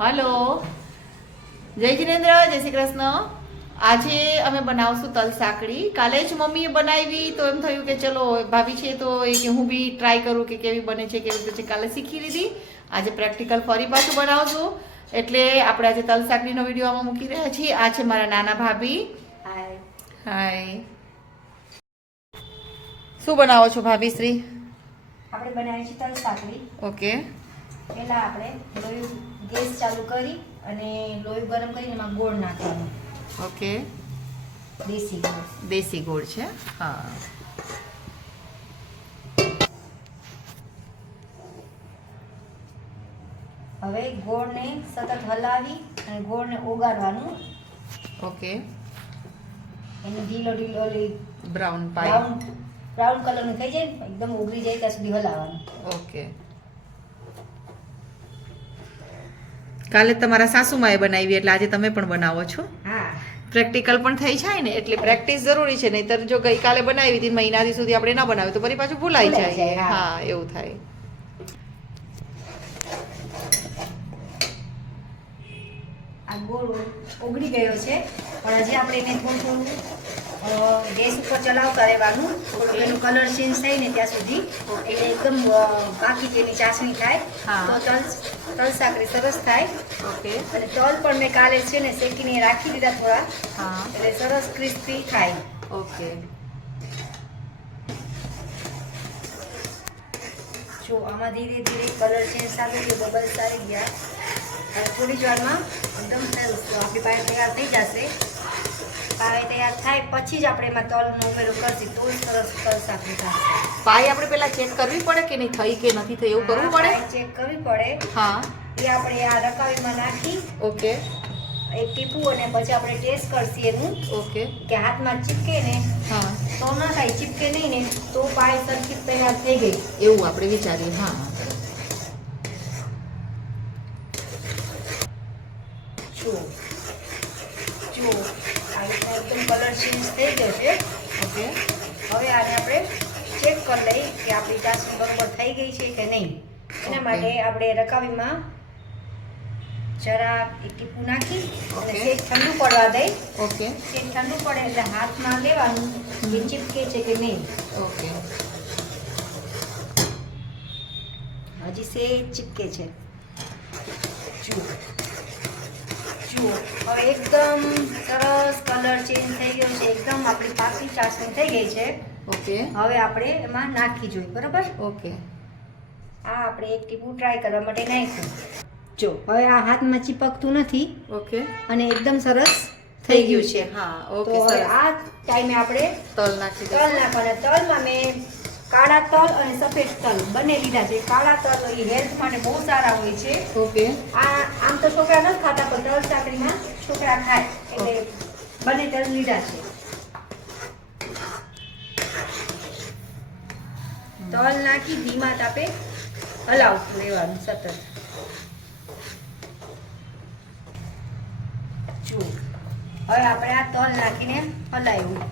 Hello. જય જીનેન્દ્ર જય શ્રી કૃષ્ણ. આજે અમે બનાવશું તલ સાંકળી કાલે જ મમ્મીએ બનાવી તો એમ થયું કે ચલો ભાભી છે તો એ કે હું બી ટ્રાય કરું કે કેવી બને છે કેવી રીતે છે કાલે શીખી લીધી. આજે પ્રેક્ટિકલ ફરી પાછું બનાવશું એટલે આપણે આજે તલ સાંકળીનો વીડિયો આમાં મૂકી રહ્યા છીએ. આ છે મારા નાના ભાભી. હાય હાય શું બનાવો છો ભાભી શ્રી? આપણે બનાવીએ છીએ તલ સાંકળી ઓકે પહેલાં આપણે લોહી ગેસ ચાલુ કરી અને લોહી ગરમ કરીને એમાં ગોળ નાખવાનું. ઓકે. દેશી ગોળ. દેશી ગોળ છે હા. હવે ગોળને સતત હલાવી અને ગોળને ઓગાળવાનું ઓકે. એને ઢીલો ઢીલો બ્રાઉન બ્રાઉન બ્રાઉન કલરનું થઈ જાય એકદમ ઓગળી જાય ત્યાં સુધી હલાવવાનું. ઓકે. કાલે તમારા સાસુમાએ બનાવી એટલે આજે તમે પણ બનાવો છો. હા. પ્રેક્ટિકલ પણ થઈ જાય ને એટલે પ્રેક્ટિસ જરૂરી છે નહીતર જો ગઈકાલે બનાવી હતી મહિનાથી સુધી આપણે ના બનાવ્યું તો ફરી પાછું ભૂલાઈ જાય. હા. એવું થાય. આ ગોળ ઓગળી ગયો છે પણ હજી આપણે એને થોડું થોડું ગેસ ઉપર ચલાવતા રહેવાનું. થોડું એનું કલર ચેન્જ થાય ને ત્યાં સુધી. એટલે એકદમ બાકી જેની ચાસણી થાય હા. તો તલ તલ સાકરી સરસ થાય. ઓકે. અને તલ પણ મેં કાલે છે ને શેકીને રાખી દીધા થોડા. એટલે સરસ ક્રિસ્પી થાય. ઓકે. જો આમાં ધીરે ધીરે કલર ચેન્જ ચાલુ છે બબલ્સ આવી ગયા. થોડી જ વારમાં એકદમ સરસ. આપણી પાસે તૈયાર થઈ જશે. પાવે તૈયાર થાય પછી જ આપણે એમાં તલનો ઉમેરો કરશું. તો સરસ તલ સાથે થશે પાય આપણે પેલા ચેક કરવી પડે કે નહીં થઈ કે નથી થઈ એવું કરવું પડે? ચેક કરવી પડે. હા. એ આપણે આ રકાવીમાં નાખી ઓકે. એ ટીપું અને પછી આપણે ટેસ્ટ કરશું એનું. ઓકે. કે હાથમાં ચીપકે ને હા. તો ના થાય ચીપકે નહીં ને તો પાય સરખી તૈયાર થઈ ગઈ. એવું આપણે વિચારીએ હા જુઓ જુઓ આ રીતના કલર ચેન્જ થઈ ગયો ઓકે હવે આને આપણે ચેક કરી લઈએ કે આપણી ચાસણી બરોબર થઈ ગઈ છે કે નહીં. એના માટે આપણે રકાવીમાં જરા એક ટીપું નાખી અને શેક ઠંડુ પડવા દઈ. ઓકે શેક ઠંડુ પડે એટલે હાથમાં લેવાનું કે ચીપકે છે કે નહીં. ઓકે હજી સેજ ચીપકે છે. જુઓ. જુઓ હવે એકદમ સરસ કલર ચેન્જ થઈ ગયો છે. એકદમ આપણી પાકી ચાસણી થઈ ગઈ છે. ઓકે. હવે આપણે એમાં નાખી જોઈએ બરાબર? ઓકે. આ આપણે એક ટીપું ટ્રાય કરવા માટે નાખ્યું. જો હવે આ હાથમાં ચીપકતું નથી. ઓકે. અને એકદમ સરસ થઈ ગયું છે. હા ઓકે હવે આ ટાઈમે આપણે તલ નાખી તલ નાખવાના. તલમાં મેં કાળા તલ અને સફેદ તલ બંને લીધા છે. કાળા તલ એ હેલ્થ માટે બહુ સારા હોય છે. ઓકે. આ આમ તો છોકરા નથી ખાતા પણ તલ છોકરા ખાય એટલે બને તલ લીધા છે. તલ નાખી ધીમા તાપે હલાવતું રહેવાનું સતત. જુઓ હવે આપણે આ તલ નાખીને હલાવ્યું.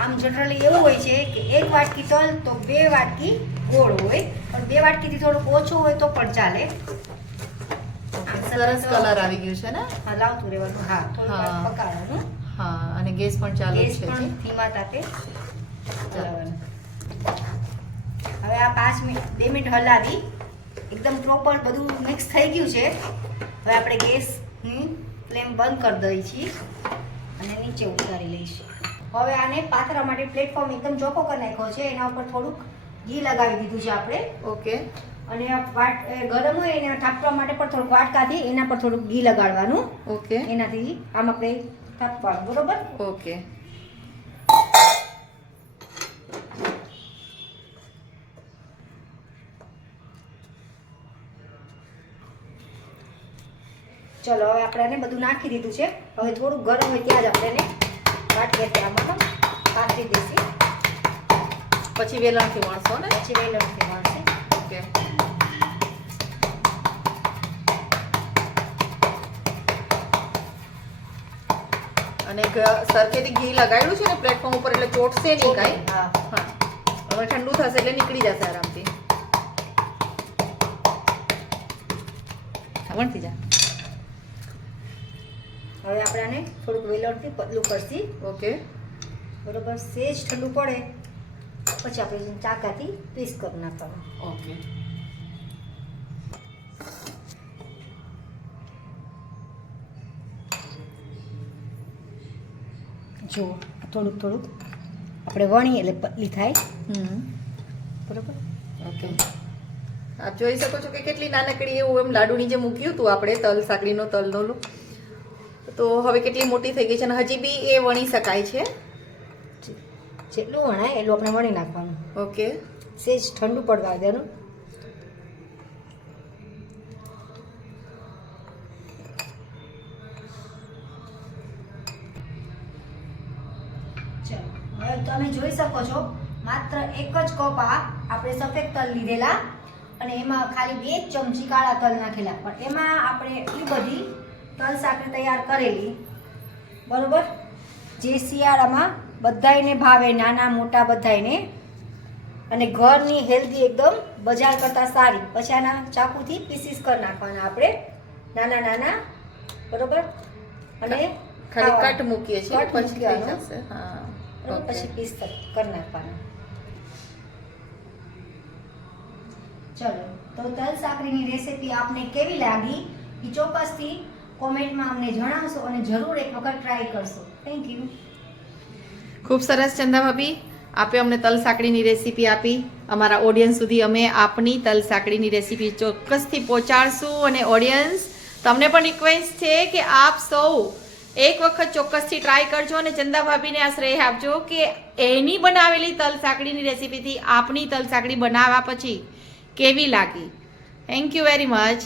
આમ જનરલી એવું હોય છે કે એક વાટકી તલ તો બે વાટકી ગોળ હોય પણ બે વાટકીથી થોડુંક ઓછું હોય તો પણ ચાલે. સરસ કલર આવી ગયું છે ને? હલાવતું રહેવાનું. હા થોડું હા. વાર પકાવવાનું હા અને ગેસ પણ ચાલુ છે ગેસ પણ. ધીમા તાપે હવે આ પાંચ મિનિટ બે મિનિટ હલાવી. એકદમ પ્રોપર બધું મિક્સ થઈ ગયું છે. હવે આપણે ગેસની ફ્લેમ બંધ કરી દઈ છીએ અને નીચે ઉતારી લઈશું. હવે આને પાથરા માટે પ્લેટફોર્મ એકદમ ચોખ્ખો કરી નાખ્યો છે. એના ઉપર થોડુંક ઘી લગાવી દીધું છે આપણે. ઓકે. અને આ વાટ ગરમ હોય એને થાપવા માટે પણ થોડુંક વાટકાથી એના પર થોડુંક ઘી લગાડવાનું. ઓકે. એનાથી આમ આપણે થાપવાનું બરોબર? ઓકે. ચલો હવે આપણે એને બધું નાખી દીધું છે. હવે થોડુંક ગરમ હોય ત્યાં જ આપણે એને વાટકીથી આમાં પાથરી દઈશું. પછી વેલણથી વણશો ને? પછી વેલણથી વળશે ઓકે. અને સરખેથી ઘી લગાડ્યું છે ને પ્લેટફોર્મ ઉપર એટલે ચોટશે નહીં કાંઈ. હા. હા. હવે ઠંડુ થશે એટલે નીકળી જશે આરામથી. વણતી જા. હવે આપણે આને થોડુંક વેલણથી પતલું કરશી. ઓકે. બરોબર સેજ ઠંડુ પડે. પછી આપણે ચાકાથી પીસ કરી નાખવાનું. ઓકે. જો થોડુંક થોડુંક. આપણે વણીએ એટલે પતલી થાય. હમ. બરોબર? ઓકે. આપ જોઈ શકો છો કે કેટલી નાનકડી એવું એમ લાડુની જે મૂક્યું હતું આપણે તલ સાકડીનો તલનો તો હવે કેટલી મોટી થઈ ગઈ છે અને હજી બી એ વણી શકાય છે. જેટલું વણાય એટલું આપણે વણી નાખવાનું. ઓકે. સેજ ઠંડુ પડવા દેવાનું ચલો હવે તમે જોઈ શકો છો માત્ર એક જ કપ આ આપણે સફેદ તલ લીધેલા અને એમાં ખાલી બે ચમચી કાળા તલ નાખેલા. પણ એમાં આપણે એ બધી તલ સાકરી તૈયાર કરેલી બરોબર? જે શિયાળામાં બધાયને ભાવે નાના મોટા બધાયને. અને ઘરની હેલ્ધી એકદમ બજાર કરતાં સારી. પછી આના ચાકુથી પીસીસ કરી નાખવાના આપણે. નાના નાના બરોબર? અને ખાલી કટ મૂકીએ છીએ પછી થઈ જશે. હા. પછી પીસ કરી નાખવાનું. ચલો, તો તલ સાકરીની રેસીપી આપને કેવી લાગી? એ ચોક્કસથી કોમેન્ટમાં અમને જણાવશો અને જરૂર એક વખત ટ્રાય કરશો. થેન્ક યુ ખૂબ સરસ ચંદા ભાભી, આપે અમને તલ સાંકળીની રેસીપી આપી. અમારા ઓડિયન્સ સુધી અમે આપની તલ સાંકળીની રેસીપી ચોક્કસથી પહોંચાડશું. અને ઓડિયન્સ તમને પણ રિક્વેસ્ટ છે કે આપ સૌ એક વખત ચોક્કસથી ટ્રાય કરજો અને ચંદા ભાભીને આ શ્રેય આપજો કે એની બનાવેલી તલ સાંકળીની રેસીપીથી આપની તલ સાંકળી બનાવ્યા પછી કેવી લાગી? Thank you very much